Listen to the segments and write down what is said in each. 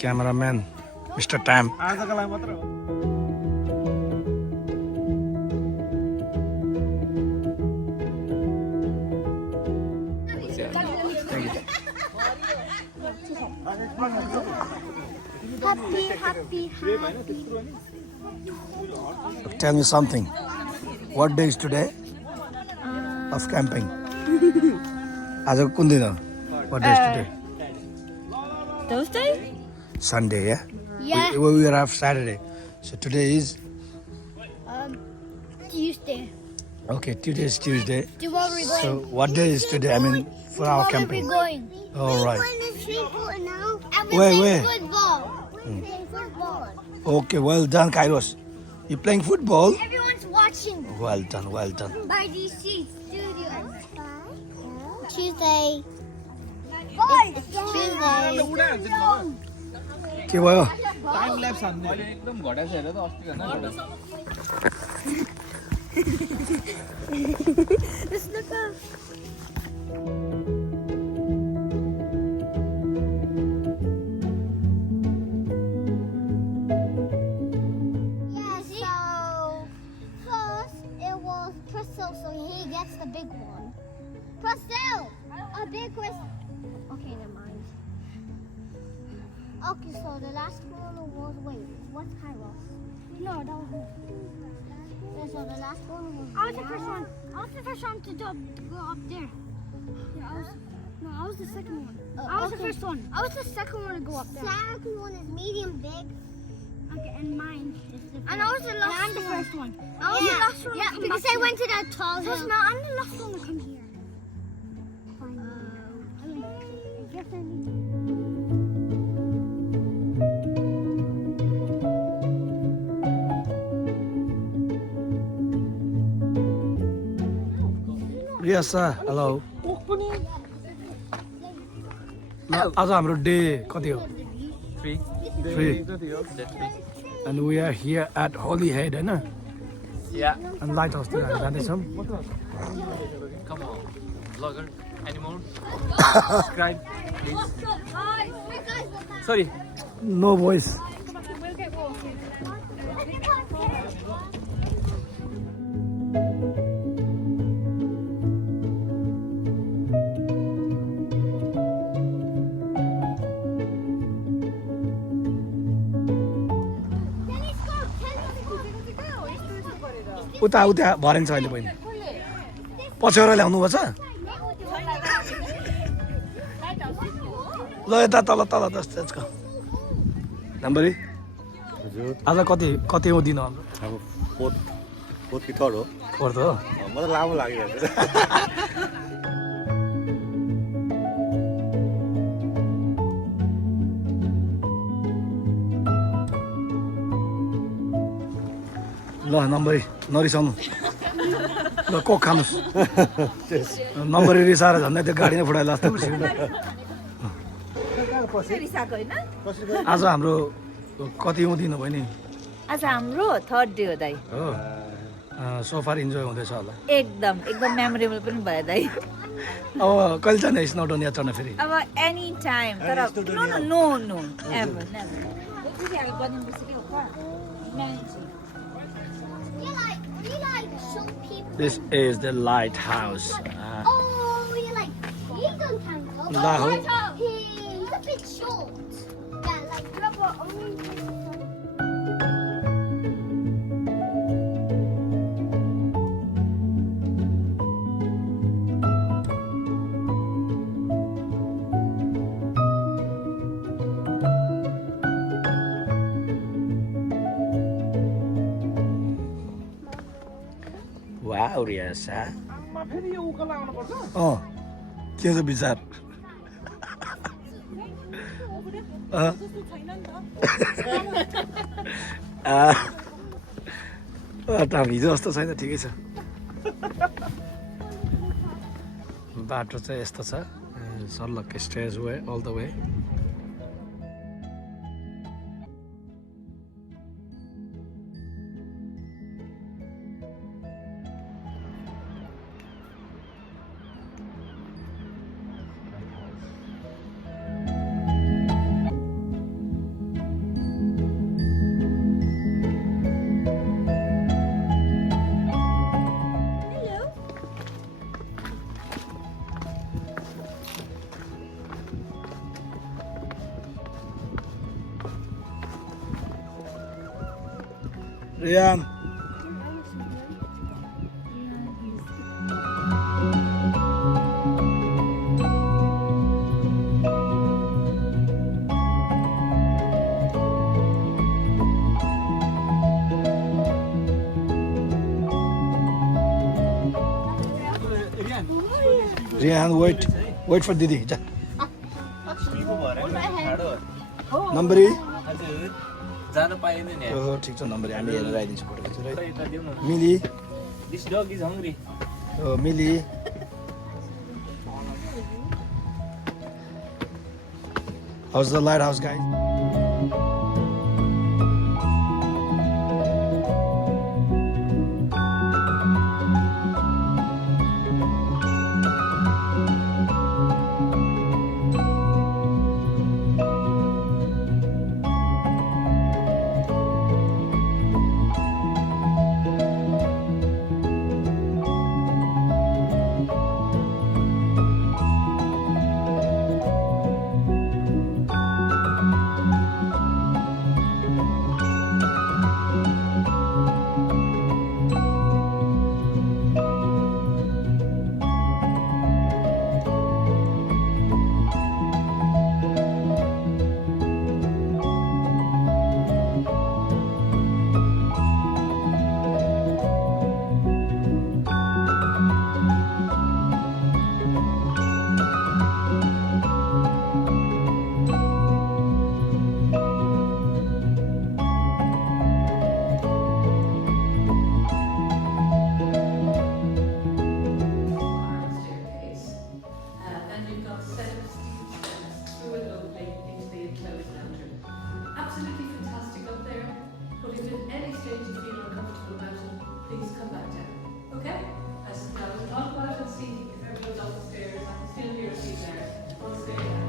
Cameraman, Mr. Tam. Happy. Tell me something. What day is today of camping? Aaj kun din ho? What day is today? Thursday? Sunday, yeah? Yeah. We are off Saturday. So today is? Tuesday. Okay, today is Tuesday. Tomorrow we're going. So what day is today? I mean, for our Tomorrow camping. we're going. All right. And we're Where? playing football. Playing football. Okay, well done, Kairos. You playing football? Everyone's watching Well done. by DC Studios. Tuesday. It's Tuesday. के भयो? Time laughs हान्ने अहिले एकदम घटाइछ हेर त अस्ति भन्दा Let's look up. Yeah, so first it was Crystal, so he gets the big one. Crystal! A big Crystal. Okay, never mind. Okay, so the last one was, wait, what's Kairos? No, that was me. Yeah, so the last one was. I was the first one. I was the first one to go up there. Yeah, I was the second one. I was the first one. I was the second one to go up there. Second one is medium big. Okay, and mine is the first. And I was the last one. I'm the first one. I was the last one. Yeah, because I went to that tall hill. So now I'm the last one to come here. I guess I need to. Yes, sir. Hello. आज हाम्रो day कति हो? 3. And we are here at Holyhead, Hahn? Yeah. And lighthouse तिर हामी जाँदैछौँ. Come on. Vlogger. Anymore? Subscribe, please. Sorry. No voice. उता भरेन्छ अहिले बहिनी पछ्यौरा ल्याउनु पर्छ ल यता तल त्यसको नम्बरी आज कति हो दिन हाम्रो अब फोर्थ कि थर्ड हो फोर्थ हो म त लामो लागिरहेको छ ल नम्बरी नरिसाउनु ल कोक खानुहोस् नम्बरी रिसाएर झन्डै त्यो गाडी नै फुटाइला जस्तो आज हाम्रो कति हो दिन हो बहिनी आज हाम्रो थर्ड डे हो दाइ हो सोफार इन्जोय हुँदैछ होला एकदम मेमोरेबल पनि भयो दाइ अब कहिले जाने स्नोडन यात्रा चढ्न फेरि अब एनी टाइम तर no ever This is the lighthouse. Oh, you're like, he's on camera. Lahu. He's a bit short. Yeah, like rubber only. Wow, Riasa. Oh, के छ विचार हिजो जस्तो छैन ठिकै छ बाटो चाहिँ यस्तो छ सल्लक stage way all the way Rian. Rian, wait for Didi. Ja. Number E. जान पाएन नि ठिक छ नम्बर हामी हेरेर आइदिन्छु फोटो खिचेर है यता दिउँ न Millie this dog is hungry Millie How's the lighthouse, guys? Staircase. And you've got a set of steep steps through an opening into the enclosed entry. Absolutely fantastic up there, but if at any stage you feel uncomfortable about it, please come back down. Okay? Now talk about it and see if everyone's up the stairs. I can still hear a seat there. One stair down.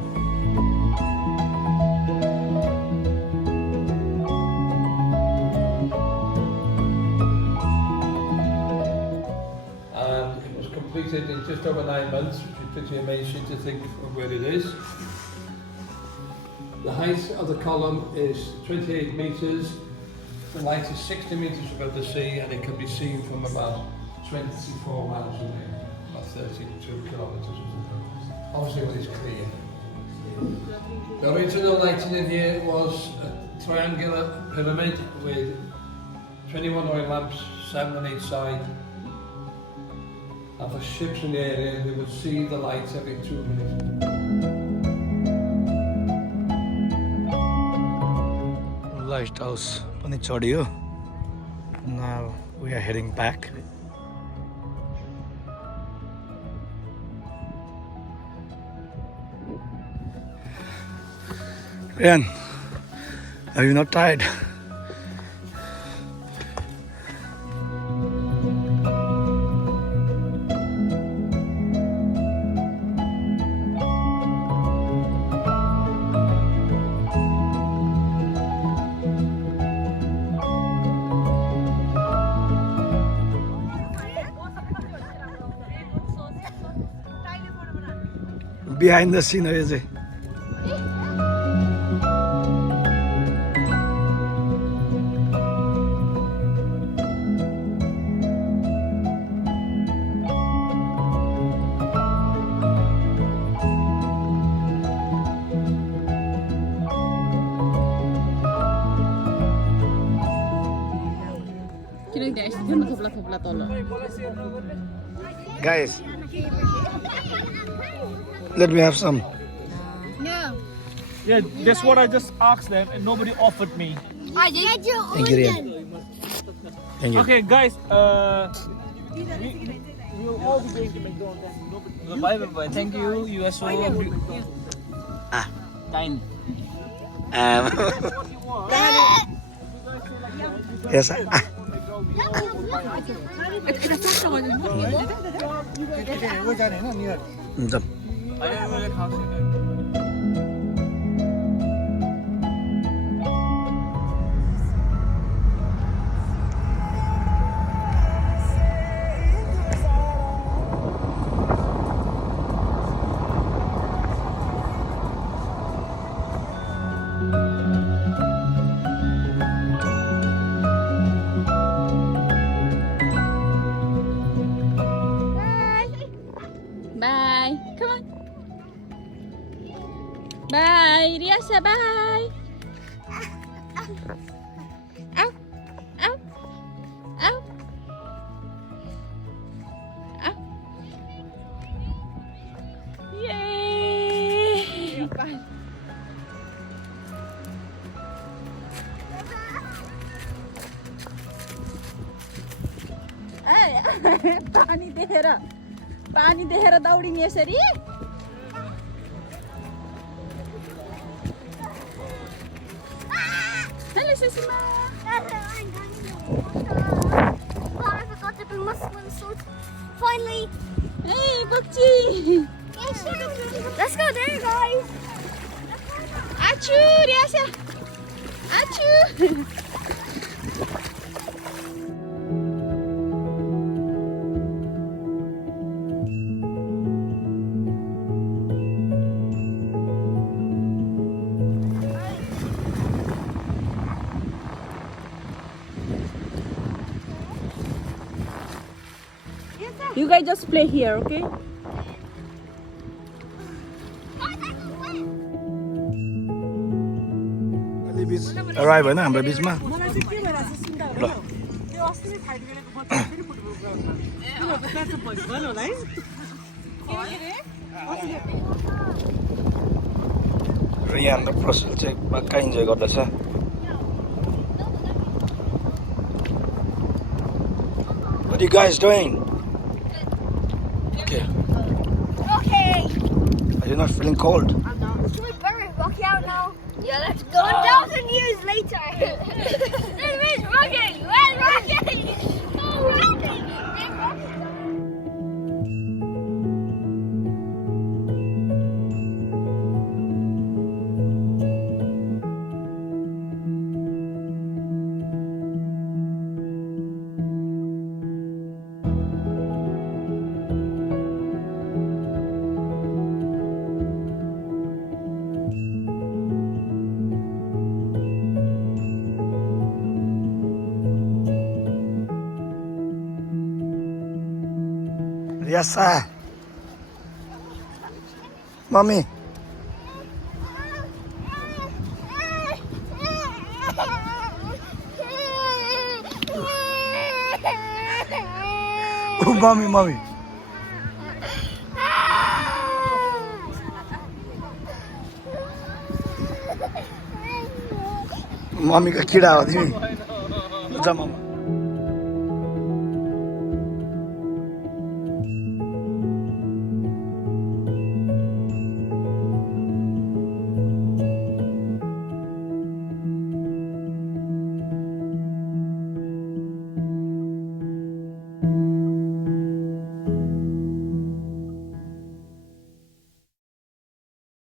And it was completed in just over 9 months, which is pretty amazing to think of where it is. The height of the column is 28 metres, the light is 60 metres above the sea, and it can be seen from about 24 miles away, about 32 kilometres or something. Obviously when it's clear. The original lighting in here was a triangular pyramid with 21 oil lamps, 7 on each side. And for ships in the area, they would see the lights every 2 minutes. Lighthouse पनि चढियो. Now we are heading back. Rian, are you not tired? Behind the scene है चाहिँ. Guys, let me have some. No. Yeah, that's what I just asked them and nobody offered me. I did. Thank you, Rian. Thank you. Okay, guys, we'll all be going to McDonald's. Bye bye. Thank you. You are so kind. Yes. Bye, Riasa, bye. Ow, ow, ow, ow. Yay! पानी देखेर दौडिने यसरी hello Sushma Oh, I forgot to bring my swim suit. Finally. Hey, Bukchi. Let's go there, guys. Achoo, Riasa. Achoo. You guys just play here, okay? Arrive होइन हाम्रो बिचमा ल र यहाँ हाम्रो प्रसल चाहिँ पक्का इन्जोय गर्दछ What are you guys doing? Okay. Okay. Are you not feeling cold? Should we bury Rocky out now? Yeah, let's go. 1,000 years later. Where's Rocky? Where's Rocky? Oh, Rocky. There's Rocky. Riasa. Mommy. Oh, mommy, mommy. Mummy का कीड़ा हो तिमी जा मम्मा